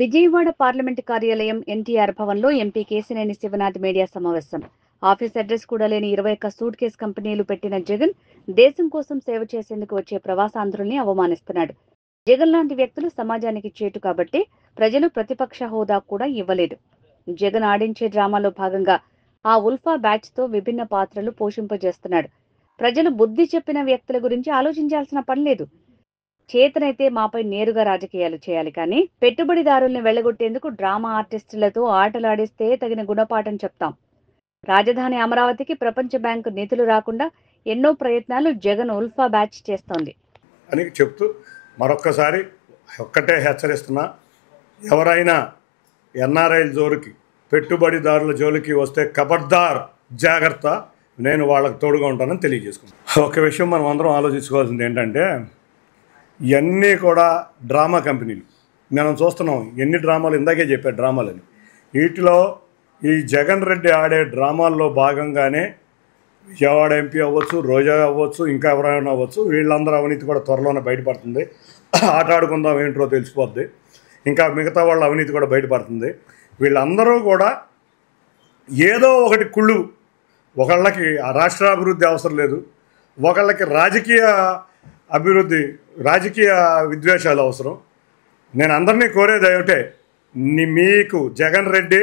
Vijayawada parliament కార్యాలయం ఎన్టీఆర్ భవన్లో MP Kesineni Sivanath media సమావేశం. ఆఫీస్ అడ్రస్ కూడా లేని 21 సూట్ కేసు కంపెనీలు పెట్టిన జగన్ దేశం కోసం సేవ చేసేందుకు వచ్చే ప్రవాసాంధ్రుల్ని అవమానిస్తున్నాడు. జగన్ లాంటి వ్యక్తులు సమాజానికి చేటు కాబట్టి ప్రజలు ప్రతిపక్ష హోదా కూడా ఇవ్వలేదు. జగన్ ఆడించే డ్రామాలో భాగంగా ఆ ఉల్ఫా బ్యాచ్ తో విభిన్న పాత్రలు పోషింపజేస్తున్నాడు. ప్రజలు బుద్ధి చెప్పిన వ్యక్తుల గురించి ఆలోచించాల్సిన పనిలేదు. చేతనైతే మాపై నేరుగా రాజకీయాలు చేయాలి కానీ పెట్టుబడిదారుల్ని వెళ్లగొట్టేందుకు డ్రామా ఆర్టిస్టులతో ఆటలాడిస్తే తగిన గుణపాఠం చెప్తాం. రాజధాని అమరావతికి ప్రపంచ బ్యాంకు నిధులు రాకుండా ఎన్నో ప్రయత్నాలు జగన్ ఉల్ఫా బ్యాచ్ చేస్తోంది అని చెప్తూ మరొక్కసారి ఒక్కటే హెచ్చరిస్తున్నా, ఎవరైనా ఎన్ఆర్ఐల జోలికి పెట్టుబడిదారుల జోలికి వస్తే ఖబర్దార్ జాగ్రత్త, నేను వాళ్ళకి తోడుగా ఉంటానని తెలియజేసుకున్నాను. ఒక విషయం మనం అందరం ఆలోచించుకోవాల్సింది ఏంటంటే, ఇవన్నీ కూడా డ్రామా కంపెనీలు. మనం చూస్తున్నాం ఎన్ని డ్రామాలు, ఇందాకే చెప్పారు డ్రామాలని. వీటిలో ఈ జగన్ రెడ్డి ఆడే డ్రామాల్లో భాగంగానే విజయవాడ ఎంపీ అవ్వచ్చు, రోజా అవ్వచ్చు, ఇంకా ఎవరైనా అవ్వచ్చు, వీళ్ళందరూ అవినీతి కూడా త్వరలోనే బయటపడుతుంది. ఆట ఆడుకుందాం ఏంటో తెలిసిపోద్ది. ఇంకా మిగతా వాళ్ళ అవినీతి కూడా బయటపడుతుంది. వీళ్ళందరూ కూడా ఏదో ఒకటి కుళ్ళు, ఒకళ్ళకి రాష్ట్రాభివృద్ధి అవసరం లేదు, ఒకళ్ళకి రాజకీయ విద్వేషాలు అవసరం. నేను అందరినీ కోరేది ఏమిటే, మీకు జగన్ రెడ్డి,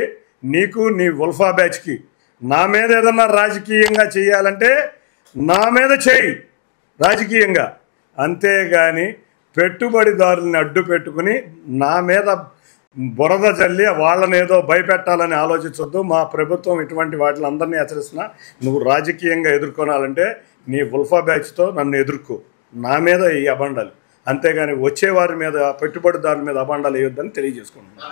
నీకు నీ ఉల్ఫా బ్యాచ్కి నా మీద ఏదన్నా రాజకీయంగా చేయాలంటే నా మీద చేయి రాజకీయంగా, అంతేగాని పెట్టుబడిదారుల్ని అడ్డు పెట్టుకుని నా మీద బురద చల్లి వాళ్ళని ఏదో భయపెట్టాలని ఆలోచించొద్దు. మా ప్రభుత్వం ఇటువంటి వాటిని అందరినీ హెచ్చరిస్తున్నా, నువ్వు రాజకీయంగా ఎదుర్కొనాలంటే నీ ఉల్ఫా బ్యాచ్తో నన్ను ఎదుర్కో, నా మీద ఈ అబండాలు, అంతేగాని వచ్చేవారి మీద పెట్టుబడిదారుల మీద అబండాలు వేయొద్దని తెలియజేసుకుంటున్నాను.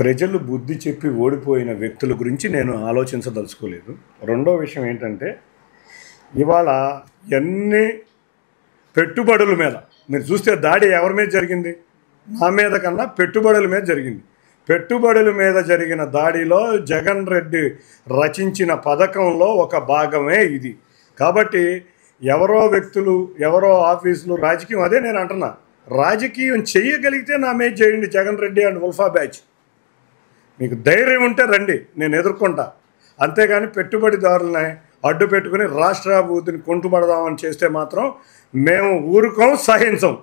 ప్రజలు బుద్ధి చెప్పి ఓడిపోయిన వ్యక్తుల గురించి నేను ఆలోచించదలుచుకోలేదు. రెండో విషయం ఏంటంటే, ఇవాళ ఎన్ని పెట్టుబడుల మీద మీరు చూస్తే దాడి ఎవరి మీద జరిగింది? నా మీద కన్నా పెట్టుబడుల మీద జరిగింది. పెట్టుబడుల మీద జరిగిన దాడిలో జగన్ రెడ్డి రచించిన పథకంలో ఒక భాగమే ఇది. కాబట్టి ఎవరో వ్యక్తులు, ఎవరో ఆఫీసులు, రాజకీయం, అదే నేను అంటున్నా, రాజకీయం చేయగలిగితే నా మీద చేయండి జగన్ రెడ్డి అండ్ ఉల్ఫా బ్యాచ్. మీకు ధైర్యం ఉంటే రండి, నేను ఎదుర్కొంటా. అంతేగాని పెట్టుబడిదారులని అడ్డు పెట్టుకుని రాష్ట్రాభివృద్ధిని కుంటుపడదామని చేస్తే మాత్రం మేము ఊరుకోం, సహించం.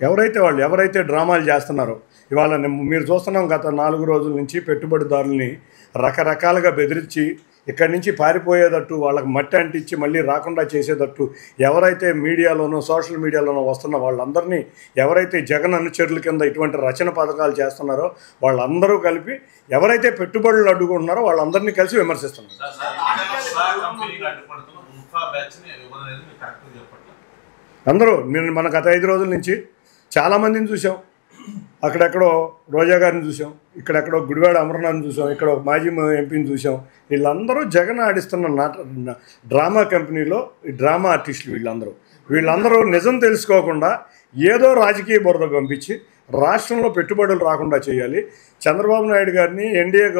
ఎవరైతే డ్రామాలు చేస్తున్నారో, ఇవాళ మీరు చూస్తున్నాం గత 4 రోజుల నుంచి పెట్టుబడిదారుల్ని రకరకాలుగా బెదిరించి ఇక్కడి నుంచి పారిపోయేటట్టు, వాళ్ళకి మట్టి అంటించి మళ్ళీ రాకుండా చేసేటట్టు ఎవరైతే మీడియాలోనో సోషల్ మీడియాలోనో వస్తున్న వాళ్ళందరినీ, ఎవరైతే జగన్ అనుచరుల కింద ఇటువంటి రచన పథకాలు చేస్తున్నారో వాళ్ళందరూ కలిపి ఎవరైతే పెట్టుబడులు అడ్డుకుంటున్నారో వాళ్ళందరినీ కలిసి విమర్శిస్తున్నారు. అందరూ మన గత 5 రోజుల నుంచి చాలామందిని చూసాం. అక్కడెక్కడో రోజా గారిని చూసాం, ఇక్కడెక్కడో గుడివాడ అమర్నాథ్ని చూసాం, ఇక్కడ ఒక మాజీ ఎంపీని చూసాం. వీళ్ళందరూ జగన్ ఆడిస్తున్న డ్రామా కంపెనీలో డ్రామా ఆర్టిస్టులు. వీళ్ళందరూ నిజం తెలుసుకోకుండా ఏదో రాజకీయ బురద పంపించి రాష్ట్రంలో పెట్టుబడులు రాకుండా చేయాలి, చంద్రబాబు నాయుడు గారిని, ఎన్డీఏ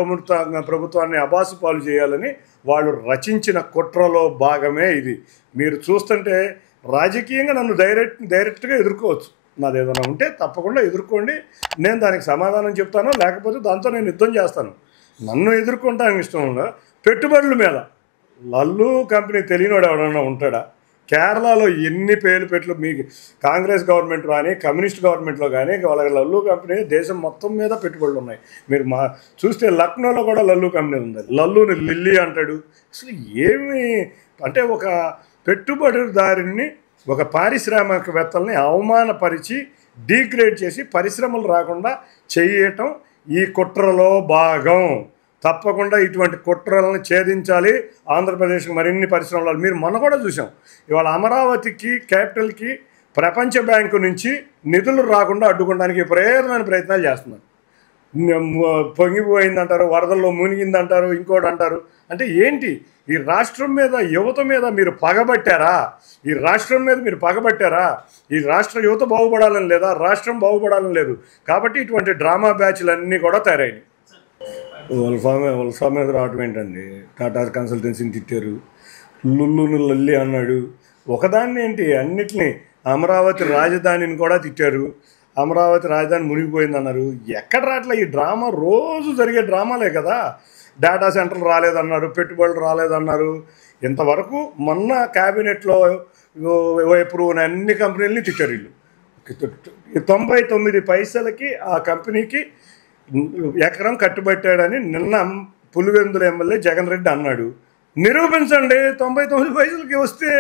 ప్రభుత్వాన్ని అబాసు పాలు చేయాలని వాళ్ళు రచించిన కుట్రలో భాగమే ఇది. మీరు చూస్తుంటే రాజకీయంగా నన్ను డైరెక్ట్గా ఎదుర్కోవచ్చు. నాది ఏదైనా ఉంటే తప్పకుండా ఎదుర్కోండి, నేను దానికి సమాధానం చెప్తాను, లేకపోతే దాంతో నేను యుద్ధం చేస్తాను. నన్ను ఎదుర్కొంటానికి ఇష్టం ఉందా? పెట్టుబడుల మీద లల్లు కంపెనీ తెలియనివాడు ఎవడన్నా ఉంటాడా? కేరళలో ఎన్ని పేర్లు పెట్లు, మీకు కాంగ్రెస్ గవర్నమెంట్ కానీ కమ్యూనిస్ట్ గవర్నమెంట్లో కానీ వాళ్ళకి లల్లు కంపెనీ దేశం మొత్తం మీద పెట్టుబడులు ఉన్నాయి. మీరు చూస్తే లక్నోలో కూడా లల్లు కంపెనీ ఉంది. లల్లుని లిల్లీ అంటాడు. అసలు ఏమి అంటే, ఒక పెట్టుబడిదారుని, ఒక పారిశ్రామికవేత్తల్ని అవమానపరిచి డీగ్రేడ్ చేసి పరిశ్రమలు రాకుండా చేయటం ఈ కుట్రలో భాగం. తప్పకుండా ఇటువంటి కుట్రలను ఛేదించాలి. ఆంధ్రప్రదేశ్కి మరిన్ని పరిశ్రమలు, మీరు మొన్న కూడా చూసాం, ఇవాళ అమరావతికి, క్యాపిటల్కి ప్రపంచ బ్యాంకు నుంచి నిధులు రాకుండా అడ్డుకోవడానికి విపరీతమైన ప్రయత్నాలు చేస్తున్నారు. పొంగిపోయిందంటారు, వరదల్లో మునిగిందంటారు, ఇంకోటి అంటారు. అంటే ఏంటి? ఈ రాష్ట్రం మీద, యువత మీద మీరు పగబట్టారా? ఈ రాష్ట్రం మీద మీరు పగబట్టారా? ఈ రాష్ట్ర యువత బాగుపడాలని లేదా? రాష్ట్రం బాగుపడాలని లేదు. కాబట్టి ఇటువంటి డ్రామా బ్యాచ్లన్నీ కూడా తయారైనాయి. ఉల్ఫా మీద రావటం ఏంటండి? టాటా కన్సల్టెన్సీని తిట్టారు, లుల్లును లల్లి అన్నాడు. ఒకదాన్ని ఏంటి అన్నిటినీ అమరావతి రాజధానిని కూడా తిట్టారు. అమరావతి రాజధాని మునిగిపోయింది అన్నారు. ఎక్కడ రావట్లే ఈ డ్రామా, రోజు జరిగే డ్రామాలే కదా. డేటా సెంటర్లు రాలేదన్నారు, పెట్టుబడులు రాలేదన్నారు. ఇంతవరకు మొన్న క్యాబినెట్లో ఎప్పుడు అన్ని కంపెనీలని తిట్టారు వీళ్ళు. 99 పైసలకి ఆ కంపెనీకి ఎకరం కట్టుబట్టాడని నిన్న పులివెందుల ఎమ్మెల్యే జగన్ రెడ్డి అన్నాడు. నిరూపించండి. 99 పైసలకి వస్తే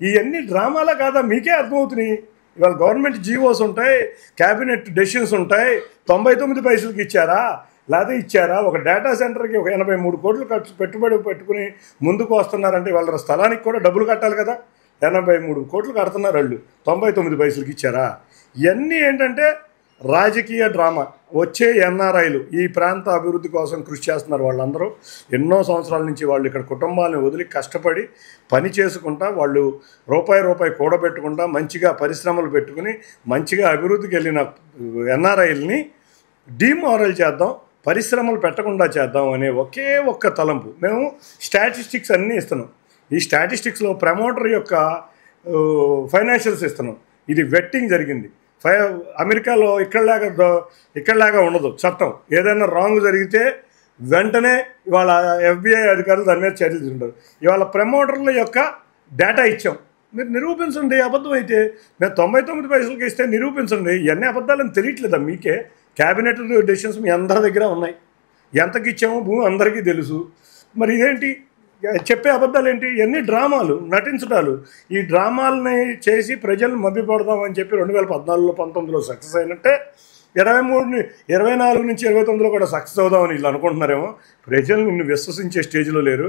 ఇవన్నీ డ్రామాలా కాదా మీకే అర్థమవుతున్నాయి. ఇవాళ గవర్నమెంట్ జీవోస్ ఉంటాయి, క్యాబినెట్ డెసిషన్స్ ఉంటాయి. 99 పైసలకి ఇచ్చారా లేదా ఇచ్చారా? ఒక డేటా సెంటర్కి ఒక 83 కోట్లు ఖర్చు పెట్టుబడి పెట్టుకుని ముందుకు వస్తున్నారంటే వాళ్ళ స్థలానికి కూడా డబ్బులు కట్టాలి కదా. 83 కోట్లు కడుతున్నారు వాళ్ళు, 99 పైసలకి ఇచ్చారా? ఇవన్నీ ఏంటంటే రాజకీయ డ్రామా. వచ్చే ఎన్ఆర్ఐలు ఈ ప్రాంత అభివృద్ధి కోసం కృషి చేస్తున్నారు. వాళ్ళందరూ ఎన్నో సంవత్సరాల నుంచి వాళ్ళు ఇక్కడ కుటుంబాలను వదిలి కష్టపడి పని చేసుకుంటా, వాళ్ళు రూపాయి కూడబెట్టుకుంటా మంచిగా పరిశ్రమలు పెట్టుకుని మంచిగా అభివృద్ధికి వెళ్ళిన ఎన్ఆర్ఐల్ని డిమారల్ చేద్దాం, పరిశ్రమలు పెట్టకుండా చేద్దాం అనే ఒకే ఒక్క తలంపు. మేము స్టాటిస్టిక్స్ అన్నీ ఇస్తున్నాం. ఈ స్టాటిస్టిక్స్లో ప్రమోటర్ యొక్క ఫైనాన్షియల్స్ ఇస్తున్నాం. ఇది వెట్టింగ్ జరిగింది. అమెరికాలో ఇక్కడలాగా ఉండదు చట్టం. ఏదైనా రాంగ్ జరిగితే వెంటనే ఇవాళ FBI అధికారులు దాని మీద చర్యలు తీసుకుంటారు. ఇవాళ ప్రమోటర్ల యొక్క డేటా ఇచ్చాం, మీరు నిరూపించండి. అబద్ధం అయితే మేము 99 పైసలకి ఇస్తే నిరూపించండి. ఇవన్నీ అబద్ధాలని తెలియట్లేదా మీకే? క్యాబినెట్ డెసిషన్స్ మీ అందరి దగ్గర ఉన్నాయి. ఎంతకి ఇచ్చామో భూమి అందరికీ తెలుసు. మరి ఇదేంటి చెప్పే అబద్ధాలు ఏంటి? ఇవన్నీ డ్రామాలు, నటించడాలు. ఈ డ్రామాలని చేసి ప్రజలను మభ్యపడదామని చెప్పి 2014లో 19లో సక్సెస్ అయినట్టే 24 నుంచి 29లో కూడా సక్సెస్ అవుదామని వీళ్ళు అనుకుంటున్నారేమో. ప్రజలు నిన్ను విశ్వసించే స్టేజ్లో లేరు.